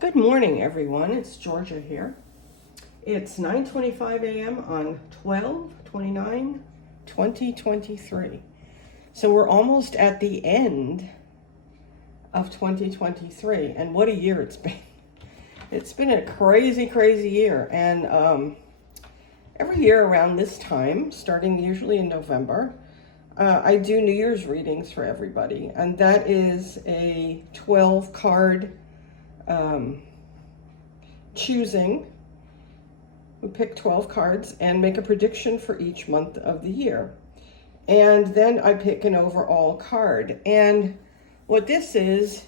Good morning, everyone. It's Georgia here. It's 9:25 a.m. on 12/29/2023. So we're almost at the end of 2023, and what a year it's been. It's been a crazy, crazy year, and every year around this time, starting usually in November, I do New Year's readings for everybody, and that is a 12 card choosing. We pick 12 cards and make a prediction for each month of the year. And then I pick an overall card. And what this is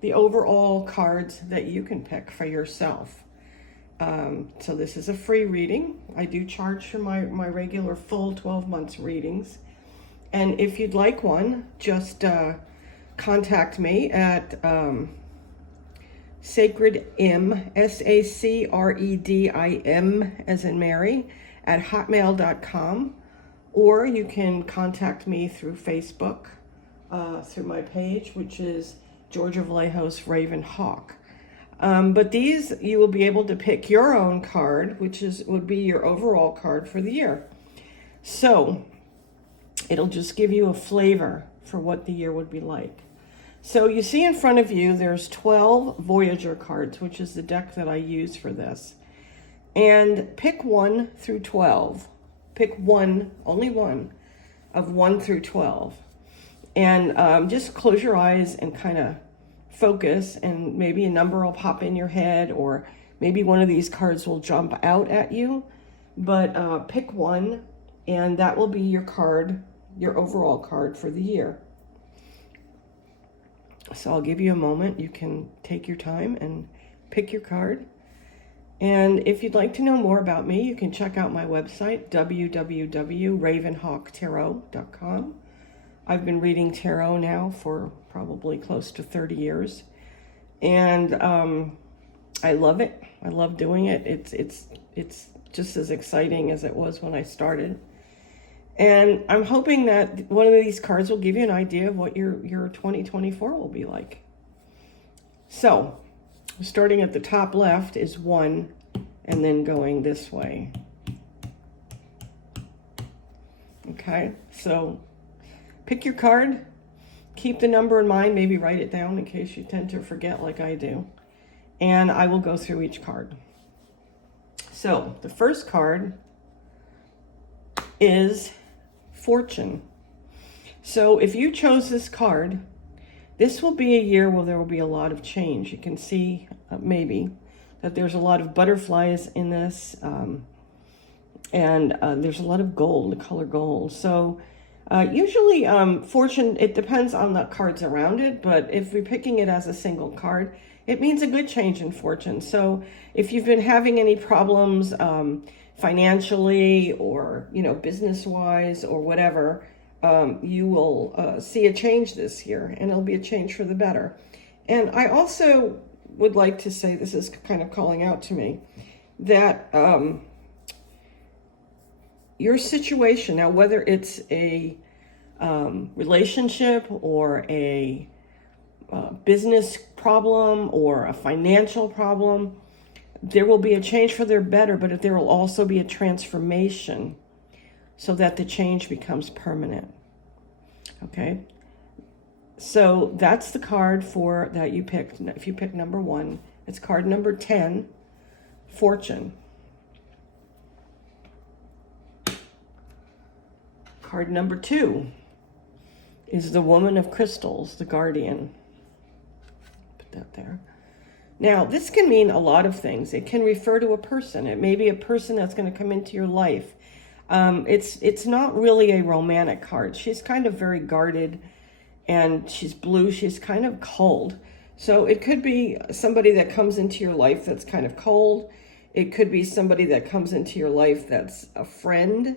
the overall cards that you can pick for yourself. So this is a free reading. I do charge for my regular full 12 months readings. And if you'd like one, just contact me at SacredM, SACREDIM, as in Mary, at hotmail.com, or you can contact me through Facebook, through my page, which is Georgia Vallejos Raven Hawk. But these, you will be able to pick your own card, which would be your overall card for the year. So it'll just give you a flavor for what the year would be like. So you see in front of you, there's 12 Voyager cards, which is the deck that I use for this. And pick 1 through 12. Pick one, only one, of 1 through 12. And just close your eyes and kind of focus, and maybe a number will pop in your head, or maybe one of these cards will jump out at you. But pick one, and that will be your card, your overall card for the year. So I'll give you a moment. You can take your time and pick your card. And if you'd like to know more about me, you can check out my website, www.ravenhawktarot.com. I've been reading tarot now for probably close to 30 years. And I love it. I love doing it. It's just as exciting as it was when I started. And I'm hoping that one of these cards will give you an idea of what your 2024 will be like. So, starting at the top left is 1, and then going this way. Okay, so pick your card, keep the number in mind, maybe write it down in case you tend to forget like I do. And I will go through each card. So, the first card is Fortune. So if you chose this card, this will be a year where there will be a lot of change. You can see maybe that there's a lot of butterflies in this, and there's a lot of gold, the color gold. So usually Fortune, it depends on the cards around it, but if we're picking it as a single card, it means a good change in fortune. So if you've been having any problems financially, or business-wise, or whatever, you will see a change this year, and it'll be a change for the better. And I also would like to say, this is kind of calling out to me, that your situation now, whether it's a relationship, or a business problem, or a financial problem, there will be a change for the better, but there will also be a transformation so that the change becomes permanent. Okay? So that's the card for that you picked. If you pick number 1, it's card number 10, Fortune. Card number 2 is the Woman of Crystals, the Guardian. Put that there. Now, this can mean a lot of things. It can refer to a person. It may be a person that's going to come into your life. It's not really a romantic card. She's kind of very guarded, and she's blue. She's kind of cold. So it could be somebody that comes into your life that's kind of cold. It could be somebody that comes into your life that's a friend.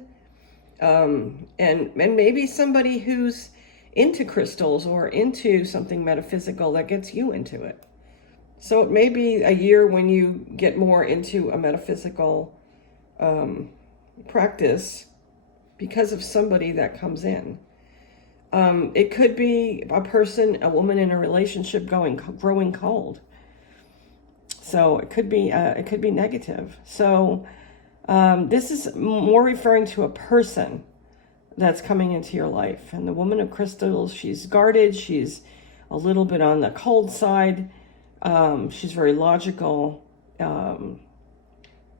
And maybe somebody who's into crystals or into something metaphysical that gets you into it. So it may be a year when you get more into a metaphysical practice because of somebody that comes in. It could be a person, a woman in a relationship growing cold. So it could be negative. So this is more referring to a person that's coming into your life. And the woman of crystals, she's guarded. She's a little bit on the cold side. She's very logical,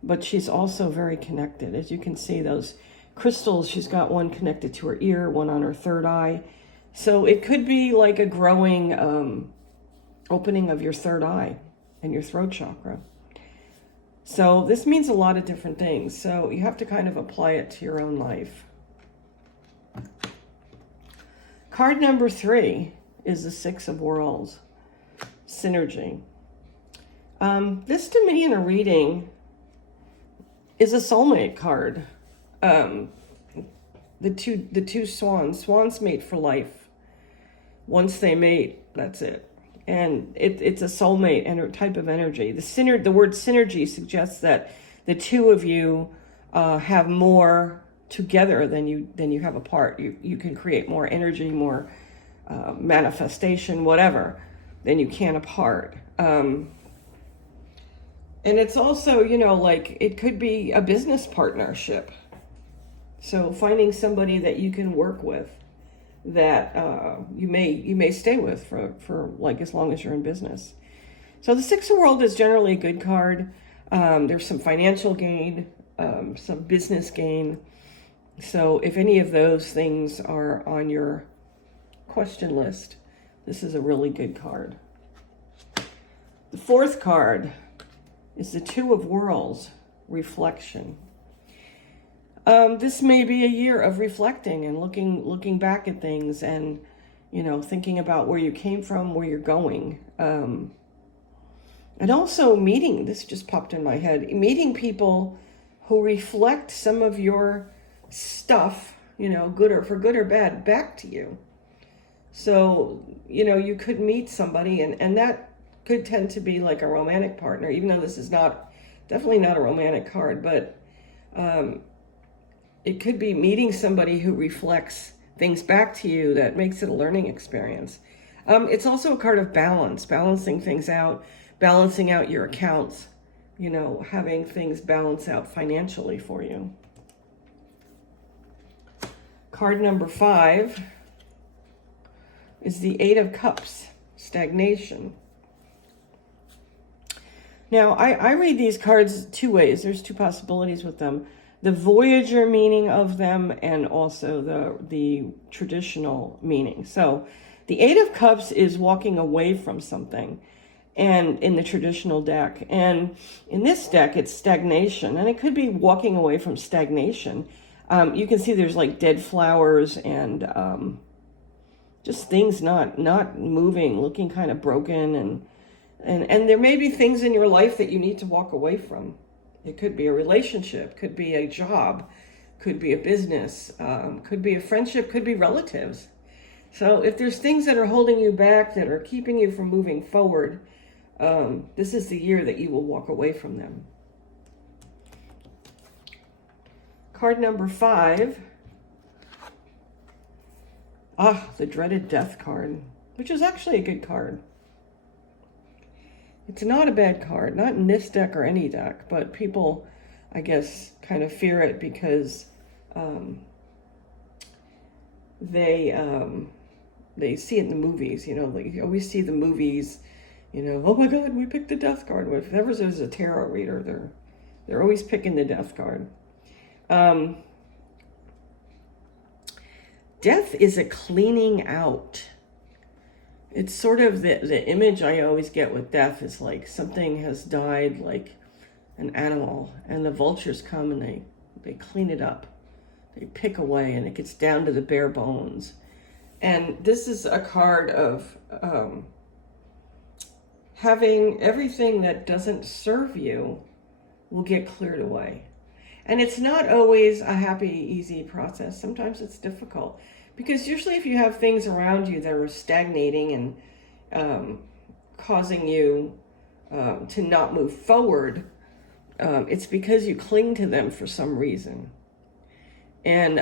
but she's also very connected. As you can see, those crystals, she's got one connected to her ear, one on her third eye. So it could be like a growing opening of your third eye and your throat chakra. So this means a lot of different things. So you have to kind of apply it to your own life. Card number 3 is the Six of Worlds, synergy. This to me in a reading is a soulmate card. The two swans mate for life. Once they mate, that's it. And it's a soulmate type of energy. The word synergy suggests that the two of you have more together than you have apart. You can create more energy, more manifestation, whatever, than you can apart. And it's also, like it could be a business partnership. So finding somebody that you can work with, that you may stay with for like as long as you're in business. So the Six of Worlds is generally a good card. There's some financial gain, some business gain. So if any of those things are on your question list, this is a really good card. The fourth card is the Two of Worlds, reflection. This may be a year of reflecting and looking back at things and, thinking about where you came from, where you're going. And also this just popped in my head, meeting people who reflect some of your stuff, for good or bad, back to you. So, you could meet somebody and that could tend to be like a romantic partner, even though this is definitely not a romantic card, but it could be meeting somebody who reflects things back to you that makes it a learning experience. It's also a card of balance, balancing things out, balancing out your accounts, having things balance out financially for you. Card number 5 is the Eight of Cups, stagnation. Now, I read these cards two ways. There's two possibilities with them. The Voyager meaning of them and also the traditional meaning. So the Eight of Cups is walking away from something, and in the traditional deck. And in this deck, it's stagnation. And it could be walking away from stagnation. You can see there's like dead flowers and just things not moving, looking kind of broken. And there may be things in your life that you need to walk away from. It could be a relationship, could be a job, could be a business, could be a friendship, could be relatives. So if there's things that are holding you back, that are keeping you from moving forward, this is the year that you will walk away from them. Card number 5. The dreaded Death card, which is actually a good card. It's not a bad card, not in this deck or any deck, but people, I guess, kind of fear it because they see it in the movies, like you always see the movies, oh my God, we picked the Death card. If ever there's a tarot reader, they're always picking the Death card. Death is a cleaning out. It's sort of the image I always get with death is like something has died, like an animal, and the vultures come and they clean it up. They pick away and it gets down to the bare bones. And this is a card of having everything that doesn't serve you will get cleared away. And it's not always a happy, easy process. Sometimes it's difficult. Because usually if you have things around you that are stagnating and causing you to not move forward, it's because you cling to them for some reason. And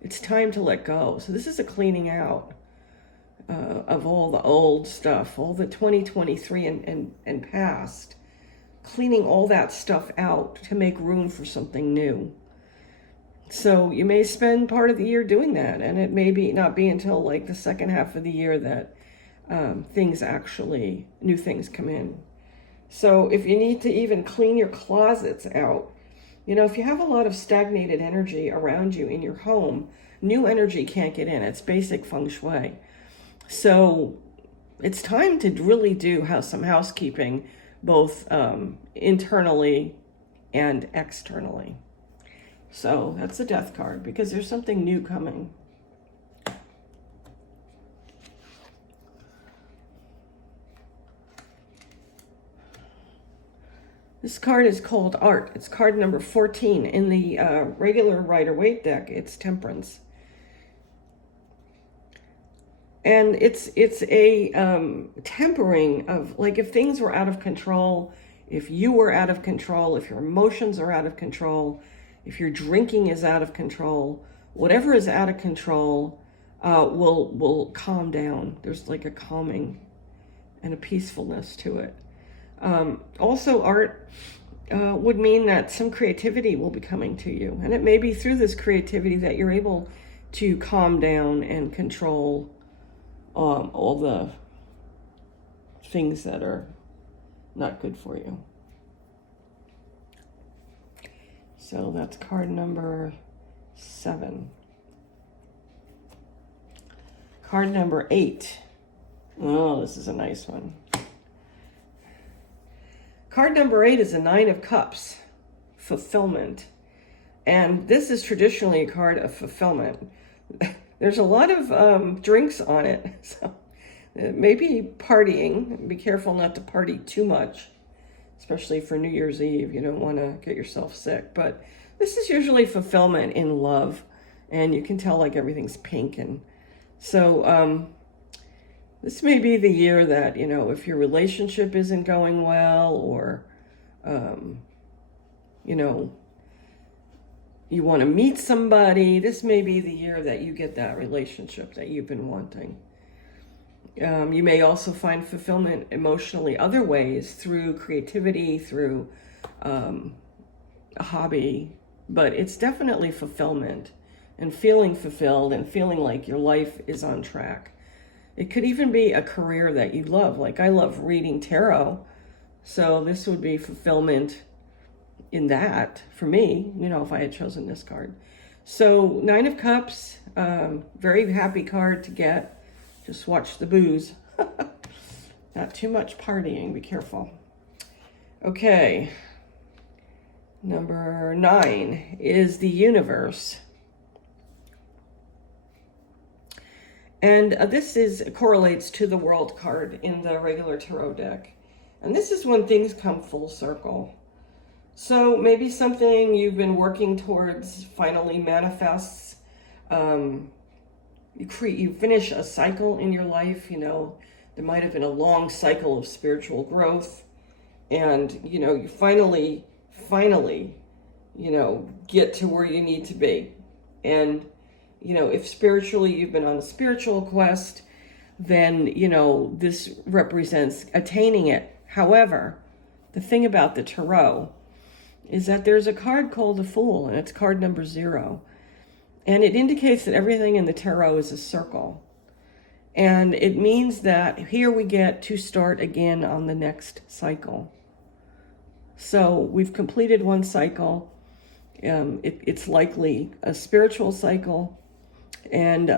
It's time to let go. So this is a cleaning out of all the old stuff, all the 2023 and past, cleaning all that stuff out to make room for something new. So you may spend part of the year doing that, and it may not be until like the second half of the year that new things come in. So if you need to even clean your closets out, if you have a lot of stagnated energy around you in your home, new energy can't get in. It's basic feng shui. So it's time to really do some housekeeping, both internally and externally. So that's the Death card, because there's something new coming. This card is called Art. It's card number 14. In the regular Rider-Waite deck, it's Temperance. And it's a tempering of, like, if things were out of control, if you were out of control, if your emotions are out of control, if your drinking is out of control, whatever is out of control will calm down. There's like a calming and a peacefulness to it. Also, art would mean that some creativity will be coming to you. And it may be through this creativity that you're able to calm down and control all the things that are not good for you. So that's card number 7. Card number 8. Oh, this is a nice one. Card number 8 is a 9 of Cups, fulfillment. And this is traditionally a card of fulfillment. There's a lot of drinks on it, so maybe partying. Be careful not to party too much, especially for New Year's Eve. You don't want to get yourself sick. But this is usually fulfillment in love, and you can tell like everything's pink. And so this may be the year that, if your relationship isn't going well, or, you want to meet somebody, this may be the year that you get that relationship that you've been wanting. You may also find fulfillment emotionally other ways, through creativity, through a hobby, but it's definitely fulfillment and feeling fulfilled and feeling like your life is on track. It could even be a career that you love. Like, I love reading tarot, so this would be fulfillment in that for me, if I had chosen this card. So 9 of Cups, very happy card to get. Just watch the booze. Not too much partying, be careful. Okay, number 9 is the Universe. And this correlates to the World card in the regular tarot deck. And this is when things come full circle. So maybe something you've been working towards finally manifests. You finish a cycle in your life. There might have been a long cycle of spiritual growth. And, you finally, get to where you need to be. And if spiritually you've been on a spiritual quest, then, this represents attaining it. However, the thing about the tarot is that there's a card called the Fool, and it's card number 0. And it indicates that everything in the tarot is a circle. And it means that here we get to start again on the next cycle. So we've completed one cycle. It's likely a spiritual cycle. And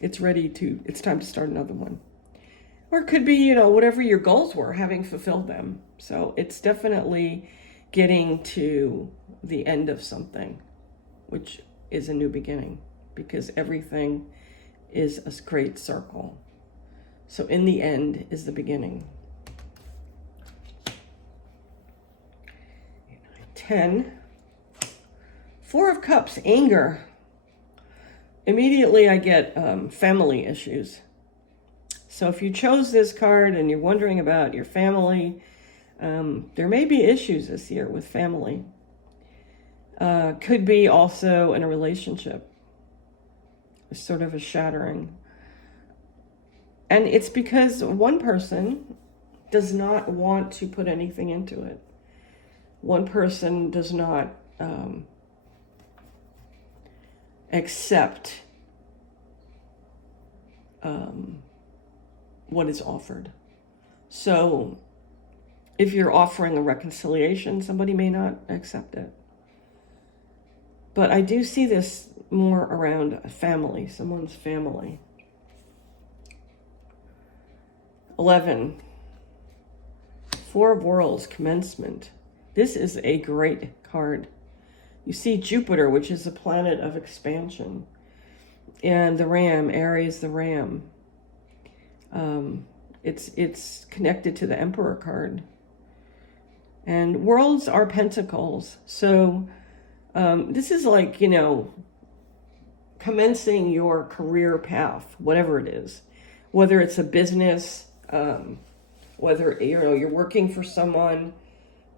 it's time to start another one. Or it could be, whatever your goals were, having fulfilled them. So it's definitely getting to the end of something, which is a new beginning, because everything is a great circle. So in the end is the beginning. 10. 4 of Cups, anger. Immediately I get family issues. So if you chose this card and you're wondering about your family, there may be issues this year with family. Could be also in a relationship. sort of a shattering. And it's because one person does not want to put anything into it. One person does not accept what is offered. So if you're offering a reconciliation, somebody may not accept it. But I do see this more around a family, someone's family. 11, Four of Worlds, commencement. This is a great card. You see Jupiter, which is a planet of expansion, and the Ram, Aries, the Ram. It's connected to the Emperor card. And worlds are pentacles. So this is like, commencing your career path, whatever it is, whether it's a business, whether, you're working for someone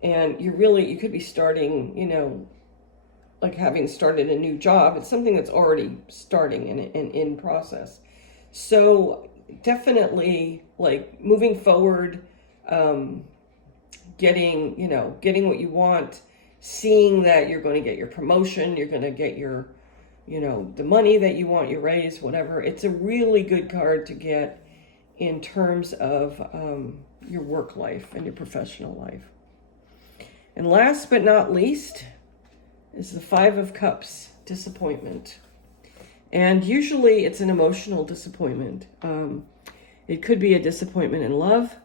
and you could be starting, like having started a new job. It's something that's already starting and in process. So definitely like moving forward, getting what you want, seeing that you're going to get your promotion, you're going to get your, the money that you want, your raise, whatever. It's a really good card to get in terms of your work life and your professional life. And last but not least is the Five of Cups, disappointment. And usually it's an emotional disappointment. It could be a disappointment in love.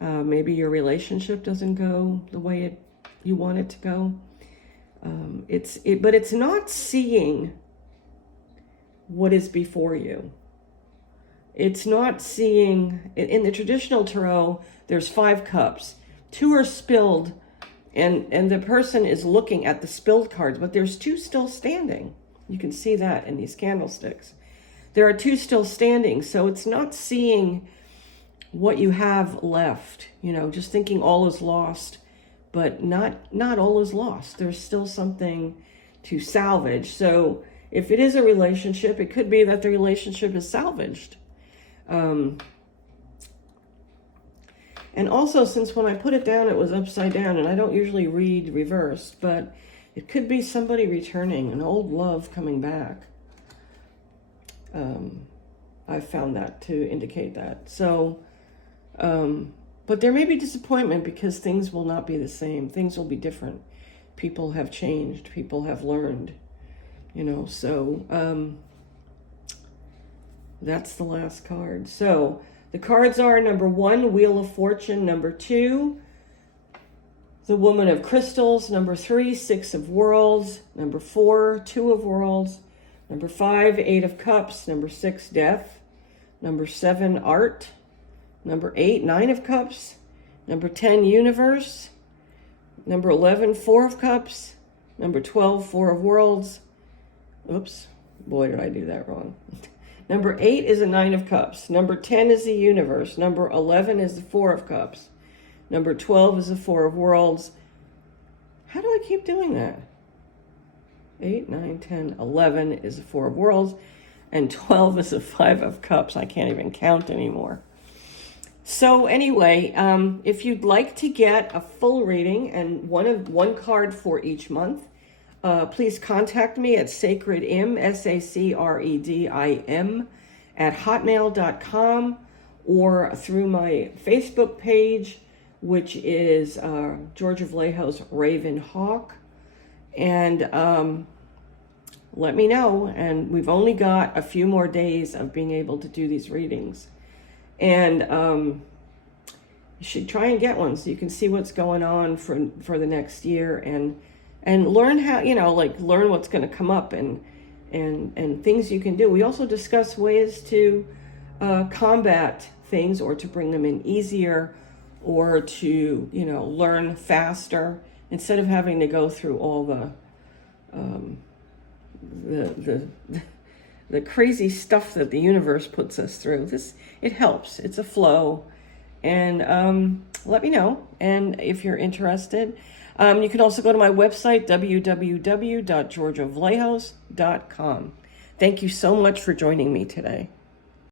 Maybe your relationship doesn't go the way you want it to go. But it's not seeing what is before you. It's not seeing, in the traditional tarot, there's 5 cups. 2 are spilled, and the person is looking at the spilled cards, but there's 2 still standing. You can see that in these candlesticks. There are 2 still standing, so it's not seeing what you have left, just thinking all is lost, but not all is lost. There's still something to salvage. So if it is a relationship, it could be that the relationship is salvaged. And also, since when I put it down, it was upside down, and I don't usually read reversed, but it could be somebody returning, an old love coming back. I've found that to indicate that. So, but there may be disappointment because things will not be the same. Things will be different. People have changed. People have learned, so, that's the last card. So the cards are number 1, Wheel of Fortune, number 2, the Woman of Crystals, number 3, 6 of Worlds, number 4, 2 of Worlds, number 5, 8 of Cups, number 6, Death, number 7, Art, number 8, 9 of Cups, number 10, Universe, number 11, 4 of Cups, number 12, 4 of Worlds. Oops, boy, did I do that wrong. Number 8 is a 9 of Cups. Number 10 is the Universe. Number 11 is the 4 of Cups. Number 12 is the 4 of Worlds. How do I keep doing that? 8, 9, 10, 11 is the 4 of Worlds. And 12 is the 5 of Cups. I can't even count anymore. So anyway, if you'd like to get a full reading and one card for each month, please contact me at sacredim, SACREDIM, at hotmail.com, or through my Facebook page, which is Georgia Vallejos Raven Hawk. And let me know. And we've only got a few more days of being able to do these readings. And you should try and get one so you can see what's going on for the next year and learn how, learn what's going to come up and things you can do. We also discuss ways to combat things or to bring them in easier or to, learn faster instead of having to go through all the crazy stuff that the universe puts us through. It helps. It's a flow. And let me know. And if you're interested, you can also go to my website, www.georgiavallejos.com. Thank you so much for joining me today.